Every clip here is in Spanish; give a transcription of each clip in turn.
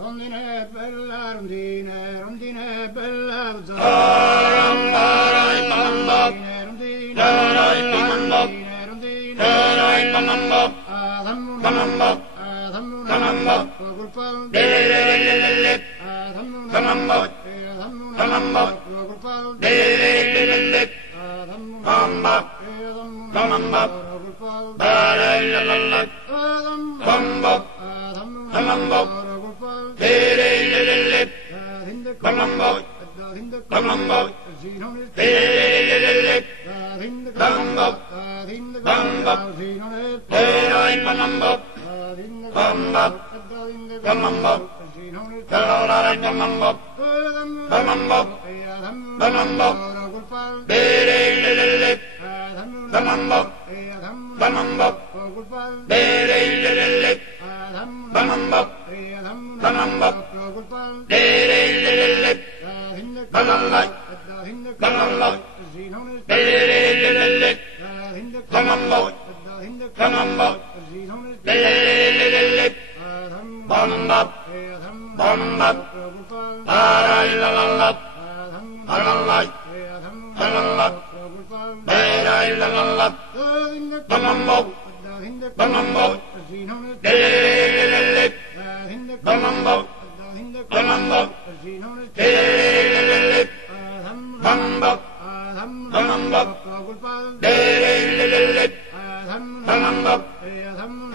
Rondine bella, rondine bella, Darai bamba, rondine, darai bamba, rondine, darai bamba, bamba, bamba, lelelelelele, bamba, bamba, lelelelelele, bamba, bamba, darai lalala, bamba, bamba, lelelelelele, bamba, bamba, lelelelelele, bamba, bamba, darai bamba, bamba, bamba, darai bamba, bamba, bamba, lelelelelele, bamba, bamba, lelelelelele, bamba, bamba, lelelelelele, balala, balala, lelelelelele, bamba, bamba, lelelelelele, bamba, bamba, darai lalala, balala, balala, darai lalala, bamba, bamba, lelelelelele, bamba, bamba, lelelelelele, bamba, bamba, lelelelelele, bamba,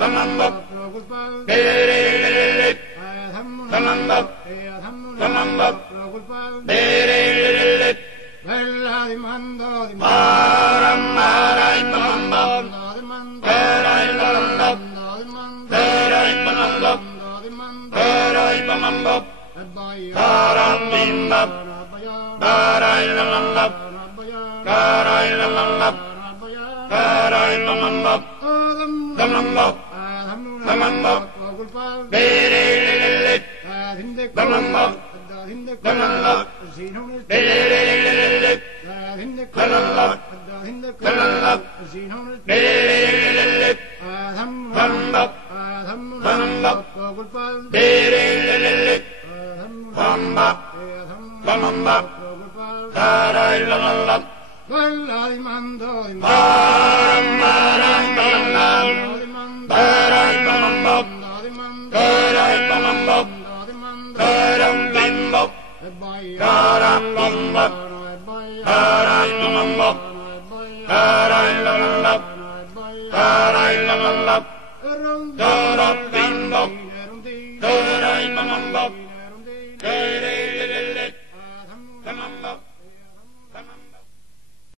bamba, lelelelelele, bamba, bamba, lelelelelele, bella di mando, di marai bamba, darai lalala, darai bamba, darai bamba, daram bimba, darai lalala, darai lalala, darai bamba, bamba, bamba, lelelelele, bamba, bamba, lelelelelele, bamba, bamba, lelelelelele, bamba, bamba, lelelelelele, bamba, bamba, darai lalala, bella di mando, di marai bamba, darai bamba, darai bamba, daram bimba, daram bamba, darai bamba, darai lalala, darai lalala, daram bimba, darai bamba,